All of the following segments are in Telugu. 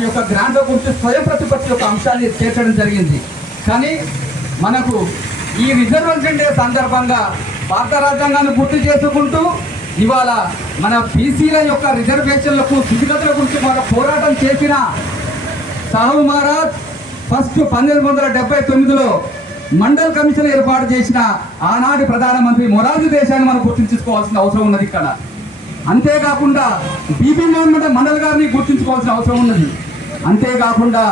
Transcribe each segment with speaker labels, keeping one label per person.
Speaker 1: ఈ యొక్క గ్రాంట్లో గురించి స్వయం ప్రతిపత్తి యొక్క అంశాన్ని చేర్చడం జరిగింది. కానీ మనకు ఈ రిజర్వేషన్ డే సందర్భంగా భారత రాజ్యాంగాన్ని గుర్తు చేసుకుంటూ ఇవాళ మన బీసీల యొక్క రిజర్వేషన్లకు స్థితిగతుల గురించి మన పోరాటం చేసిన సాహు మహారాజ్ ఫస్ట్ పంతొమ్మిది వందల డెబ్బై తొమ్మిదిలో మండల్ కమిషన్ ఏర్పాటు చేసిన ఆనాటి ప్రధానమంత్రి మొరార్జీ దేశాన్ని మనం గుర్తుంచుకోవాల్సిన అవసరం ఉన్నది ఇక్కడ. అంతేకాకుండా బీబీ మహమ్మద్ మండల్ గారిని గుర్తుంచుకోవాల్సిన అవసరం ఉన్నది. అంతేకాకుండా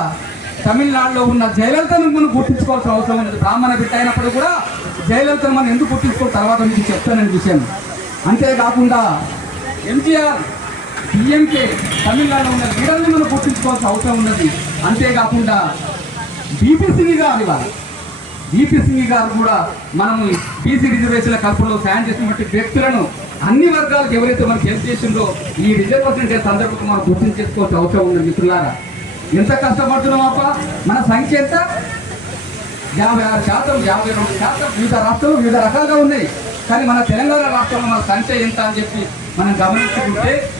Speaker 1: తమిళనాడులో ఉన్న జయలలితను మనం గుర్తించుకోవాల్సిన అవసరం ఉన్నది. బ్రాహ్మణ బిడ్డ అయినప్పుడు కూడా జయలలితను మనం ఎందుకు గుర్తుంచుకో తర్వాత మీకు చెప్తానని విషయం అంతేకాకుండా ఎంజీఆర్ డిఎంకే తమిళనాడులో ఉన్న లీడర్ని మనం గుర్తుంచుకోవాల్సిన అవసరం ఉన్నది. అంతేకాకుండా బీపీ సింగ్ గారు ఇవాళ బీపీ సింగ్ గారు కూడా మనం బీసీ రిజర్వేషన్ల కల్పనలో సాయం చేసినటువంటి వ్యక్తులను అన్ని వర్గాలకు ఎవరైతే మనకి హెల్ప్ చేసిందో ఈ రిజర్వేషన్ డే సందర్భంగా మనం గుర్తించేసుకోవాల్సిన అవసరం ఉంది మిత్రులారా. ఎంత కష్టపడుతున్నాం అప్ప? మన సంఖ్య ఎంత? యాభై ఆరు శాతం యాభై రెండు శాతం వివిధ రాష్ట్రాలు వివిధ రకాలుగా ఉన్నాయి. కానీ మన తెలంగాణ రాష్ట్రంలో మన సంఖ్య ఎంత అని చెప్పి మనం గమనించుకుంటే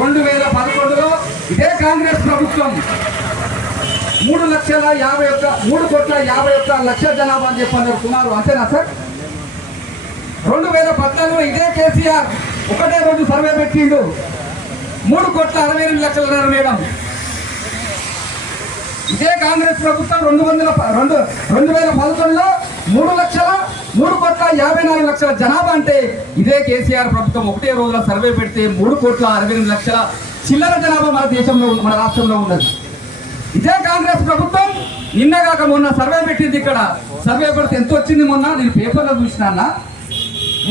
Speaker 1: రెండు వేల పదకొండులో ఇదే కాంగ్రెస్ ప్రభుత్వం. మూడు లక్షల యాభై ఒక్క మూడు కోట్ల యాభై ఒక్క లక్షల జనాభా అని చెప్పన్నారు సుమారు అంతేనా సార్? రెండు వేల పద్నాలుగులో ఇదే కేసీఆర్. ఒకటే రోజు సర్వే పెట్టిండు. మూడు కోట్ల అరవై ఎనిమిది లక్షల మేడం. ఇదే కాంగ్రెస్ ప్రభుత్వం రెండు వందల రెండు రెండు వేల పదకొండులో మూడు లక్షల మూడు కోట్ల యాభై నాలుగు లక్షల జనాభా అంటే ఇదే కేసీఆర్ ప్రభుత్వం ఒకటే రోజుల సర్వే పెడితే మూడు కోట్ల అరవై ఎనిమిది లక్షల చిల్లర జనాభా మన దేశంలో ఉన్న- మన రాష్ట్రంలో ఉన్నది. ఇదే కాంగ్రెస్ ప్రభుత్వం నిన్నగాక మొన్న సర్వే పెట్టింది ఇక్కడ. సర్వే కొడితే ఎంత వచ్చింది మొన్న? నేను పేపర్లో చూసినా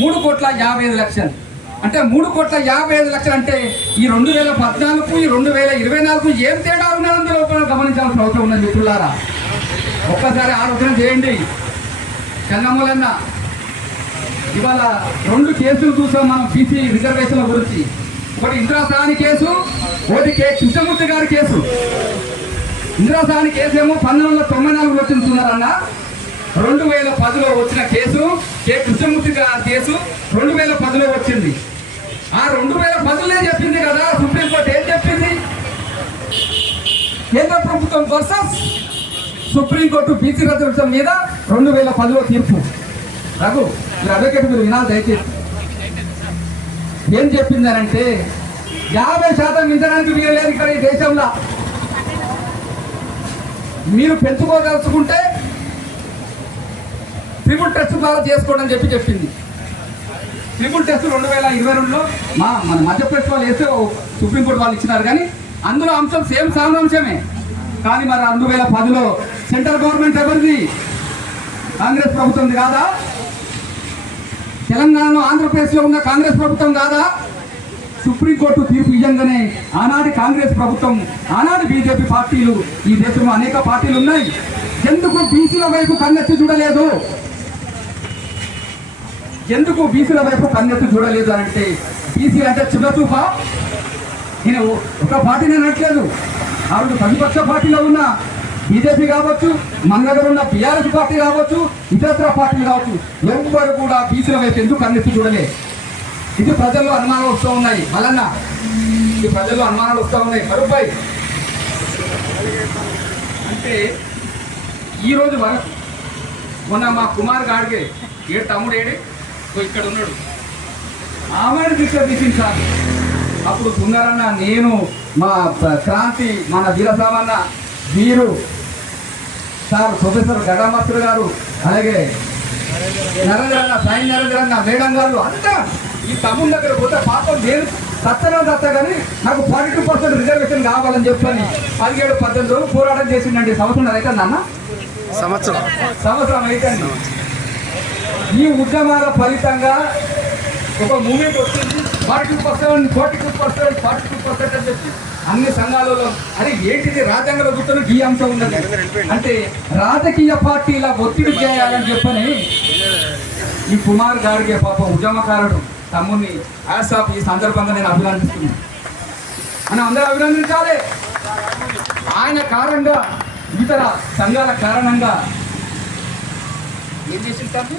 Speaker 1: మూడు కోట్ల యాభై ఐదు లక్షలు. అంటే మూడు కోట్ల యాభై ఐదు లక్షలు అంటే ఈ రెండు వేల పద్నాలుగు ఈ రెండు వేల ఇరవై నాలుగు ఏం తేడా ఉన్నది లోపల గమనించాల్సిన అవసరం ఉన్నది మిత్రులారా? ఒక్కసారి ఆలోచన చేయండి. చంగమ్మలన్న ఇవాళ రెండు కేసులు చూసాం మనం బీసీ రిజర్వేషన్ల గురించి. ఒకటి ఇంద్రాసాని కేసు ఒకటి కే కృష్ణమూర్తి గారి కేసు. ఇంద్రాసాని కేసు ఏమో పంతొమ్మిది వందల తొంభై నాలుగులో వచ్చింది రెండు వేల పదిలో వచ్చిన కేసు కే కృష్ణమూర్తి కేసు రెండు వేల పదిలో వచ్చింది. ఆ రెండు వేల పదిలోనే చెప్పింది కదా సుప్రీంకోర్టు ఏం చెప్పింది? కేంద్ర ప్రభుత్వం వర్సెస్ సుప్రీంకోర్టు బీసీ రిజర్వేషన్ మీద రెండు వేల పదిలో తీర్పు. రఘు మీరు అడ్వకేట్ మీరు వినాలి దయచేసి. ఏం చెప్పింది అంటే యాభై శాతం మించడానికి వీరలేదు ఇక్కడ ఈ దేశంలో. మీరు పెంచుకోదలుచుకుంటే ట్రిబుల్ టెస్ట్ ద్వారా చేసుకోండి అని చెప్పి చెప్పింది. ట్రిపుల్ టెస్ట్ రెండు వేల ఇరవై రెండులో మా మన మధ్యప్రదేశ్ వాళ్ళు వేస్తే సుప్రీంకోర్టు వాళ్ళు ఇచ్చినారు కానీ అందులో అంశం సేమ్ సారాంశమే. కానీ మరి రెండు వేల పదిలో సెంట్రల్ గవర్నమెంట్ ఎవరిది? కాంగ్రెస్ ప్రభుత్వం కాదా? తెలంగాణలో ఆంధ్రప్రదేశ్లో ఉన్న కాంగ్రెస్ ప్రభుత్వం కాదా? సుప్రీంకోర్టు తీర్పు ఇయ్యంగానే ఆనాటి కాంగ్రెస్ ప్రభుత్వం ఆనాటి బీజేపీ పార్టీలు ఈ దేశంలో అనేక పార్టీలు ఉన్నాయి. ఎందుకు బీసీల వైపు కన్నెత్తి చూడలేదు? ఎందుకు బీసీల వైపు కన్నెత్తి చూడలేదు అంటే బీసీ అంటే చిన్న చూప? నేను ఒక పార్టీని అనట్లేదు. ఆ రోజు ప్రతిపక్ష పార్టీలో ఉన్న బీజేపీ కావచ్చు మన దగ్గర ఉన్న బీఆర్ఎస్ పార్టీ కావచ్చు ఇతరత్ర పార్టీలు కావచ్చు ఎవ్వరు కూడా బీసీల వైపు ఎందుకు కన్నెత్తి చూడలే. ఇది ప్రజల్లో అనుమానాలు వస్తూ ఉన్నాయి. మళ్ళన్న ఇది ప్రజల్లో అనుమానాలు వస్తూ ఉన్నాయి. కరుపై అంటే ఈరోజు వరకు మొన్న మా కుమార్ గాడిగే ఏడు తమ్ముడు ఏడే ఇక్కడ ఉన్నాడు. ఆమెను సార్ అప్పుడు సుందరన్న నేను మా క్రాంతి మన వీరసామన్న వీరు సార్ ప్రొఫెసర్ గడ్డమాస్టర్ గారు అలాగే నరేంద్ర అన్న సాయి నరేంద్ర అన్న మేడం గారు అంతా ఈ తమ్ముడు దగ్గర పోతే పాపం నేను సత్తనా దత్త కానీ నాకు ఫార్టీ టూ పర్సెంట్ రిజర్వేషన్ కావాలని చెప్పని పదిహేడు పద్దెనిమిది రోజులు పోరాటం చేసిండండి. సంవత్సరం అయితే నాన్న
Speaker 2: సంవత్సరం.
Speaker 1: సంవత్సరం అయితే ఈ ఉద్యమాల ఫలితంగా ఒక మూమెంట్ వచ్చింది. Forty two percent forty two percent forty two percent అని చెప్పి అన్ని సంఘాలలో అరే ఏంటిది రాజ్యాంగ గుర్తులు ఈ అంశం ఉన్నది? అంటే రాజకీయ పార్టీల ఒత్తిడి చేయాలని చెప్పని ఈ కుమార్ గారికి పాప ఉద్యమకారుడు తమ్ముని ఆసాఫ్ ఈ సందర్భంగా నేను అభినందిస్తున్నాను మనం అందరూ అభినందించాలి. ఆయన కారణంగా ఇతర సంఘాల కారణంగా ఏం చేసింది తమ్మి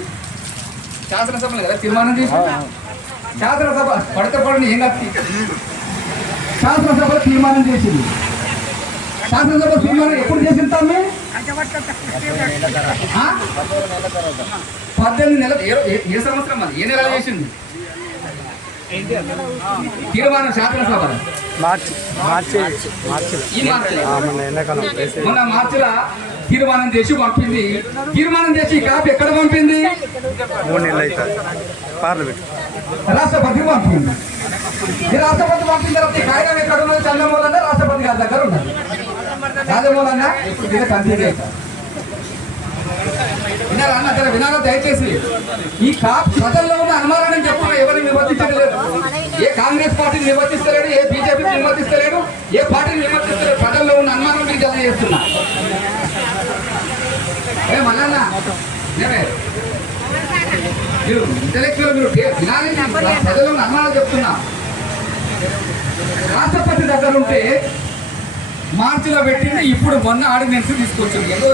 Speaker 1: శాసనసభలో కదా తీర్మానం చేసి శాసనసభ పడత పడని ఏం కత్తి శాసనసభలో తీర్మానం చేసింది. శాసనసభ తీర్మానం ఎప్పుడు చేసింది తమ్మి? ఆ? పద్దెనిమిది నెలలు ఏ- సంవత్సరం అది? ఏ నెల చేసింది? తీర్మానం శాసనసభ
Speaker 2: మార్చి మార్చి మార్చి.
Speaker 1: ఈ మార్చి
Speaker 2: మొన్న
Speaker 1: మార్చిలో తీర్మానం చేసి పంపింది. తీర్మానం చేసి కాపీ ఎక్కడ పంపింది? రాష్ట్రపతికి పంపింది. ఈ రాష్ట్రపతి పంపిన తర్వాత ఈ కాగితం ఎక్కడ ఉన్నది? చంద్రమూలన్న రాష్ట్రపతి గారి దగ్గర ఉన్నది. రాజమూలన్న ఇప్పుడు మీద కన్ఫ్యూజ్ అవుతారు వినారా అన్న? జర వినారా? దయచేసి. ఈ కాప్ ప్రజల్లో ఉన్న అనుమానాన్ని చెప్తున్నా ఎవరిని నివర్తించలేదు ఏ కాంగ్రెస్ పార్టీని నివర్తిస్తలేడు ఏ బీజేపీని నివర్తిస్తలేడు ఏ పార్టీని నివర్తిస్తలేడు ప్రజల్లో ఉన్న అనుమానం మీకు తెలియజేస్తున్నా ఏ మల్లన్న నేనే మీరు ఇంటలెక్చువల్ మీరు టే- వినాలి నేను. ప్రజల్లో ఉన్న అనుమానాలు చెప్తున్నా. రాష్ట్రపతి దగ్గర ఉంటే మార్చిలో పెట్టింది ఇప్పుడు మొన్న ఆర్డినెన్స్ తీసుకొచ్చింది. ఎందుకు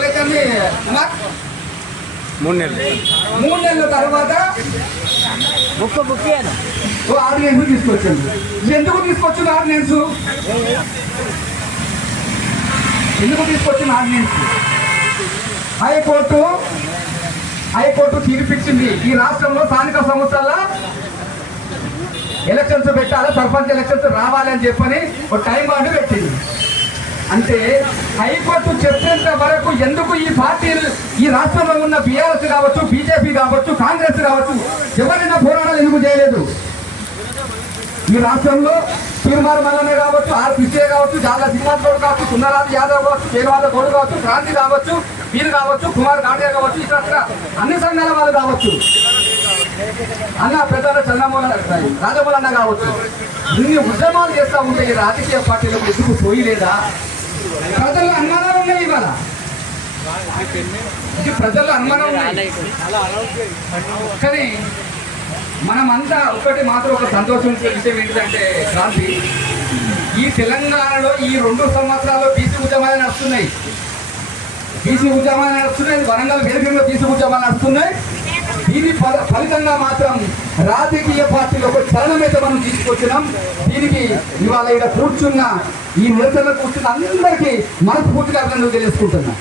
Speaker 1: కుమార్?
Speaker 2: మూడు నెలలు.
Speaker 1: మూడు నెలల తర్వాత
Speaker 2: బుక్ బుక్
Speaker 1: ఆర్డినెన్స్ తీసుకొచ్చింది. ఎందుకు తీసుకొచ్చింది ఆర్డినెన్స్ ఎందుకు తీసుకొచ్చిన ఆర్డినెన్స్ హైకోర్టు హైకోర్టు తీర్పిచ్చింది. ఈ రాష్ట్రంలో స్థానిక సంస్థల ఎలక్షన్స్ పెట్టాలి సర్పంచ్ ఎలక్షన్స్ రావాలి అని చెప్పని ఒక టైం బాండ్ పెట్టింది. అంటే హైకోర్టు చెప్పేంత వరకు ఎందుకు ఈ పార్టీలు ఈ రాష్ట్రంలో ఉన్న బీఆర్ఎస్ కావచ్చు బీజేపీ కావచ్చు కాంగ్రెస్ కావచ్చు ఎవరైనా పోరాటాలు ఎందుకు చేయలేదు? ఈ రాష్ట్రంలో తీర్మాన మల్లనే కావచ్చు ఆర్ పిచ్చే కావచ్చు జాల శ్రీనివాస్ గౌడ్ కావచ్చు సుందరరాజు యాదవ్ కావచ్చు పేరువాళ్ళ గౌడ్ కావచ్చు క్రాంతి కావచ్చు వీరు కావచ్చు కుమార్ కాటియా కావచ్చు ఇతర అన్ని సంఘాల వాళ్ళు కావచ్చు. అన్న పెద్ద రాజమోహన్ అన్న కావచ్చు. ఇన్ని ఉద్యమాలు చేస్తూ ఉంటే ఈ రాజకీయ పార్టీలకు ఎందుకు పోయి లేదా ప్రజల్లో అనుమానాలు ఉన్నాయి ఇవాళ. ఇది ప్రజల్లో అనుమానం ఉన్నాయి కానీ మనమంతా ఒకటి మాత్రం ఒక సంతోషించే విషయం ఏంటంటే క్రాంతి. ఈ తెలంగాణలో ఈ రెండు సంవత్సరాలు బీసీ ఉద్యమాలు నడుస్తున్నాయి. బీసీ ఉద్యమాలు నడుస్తున్నాయి వరంగల్ వేదికలో బీసీ ఉద్యమాలు నడుస్తున్నాయి. దీని ఫల- ఫలితంగా మాత్రం రాజకీయ పార్టీలో ఒక చలనమైతే మనం తీసుకొచ్చినాం. దీనికి ఇవాళ ఇక్కడ కూర్చున్న ఈ నిరసన కూర్చున్న అందరికీ మనస్ఫూర్తిగా అభినందనలు తెలుసుకుంటున్నాం.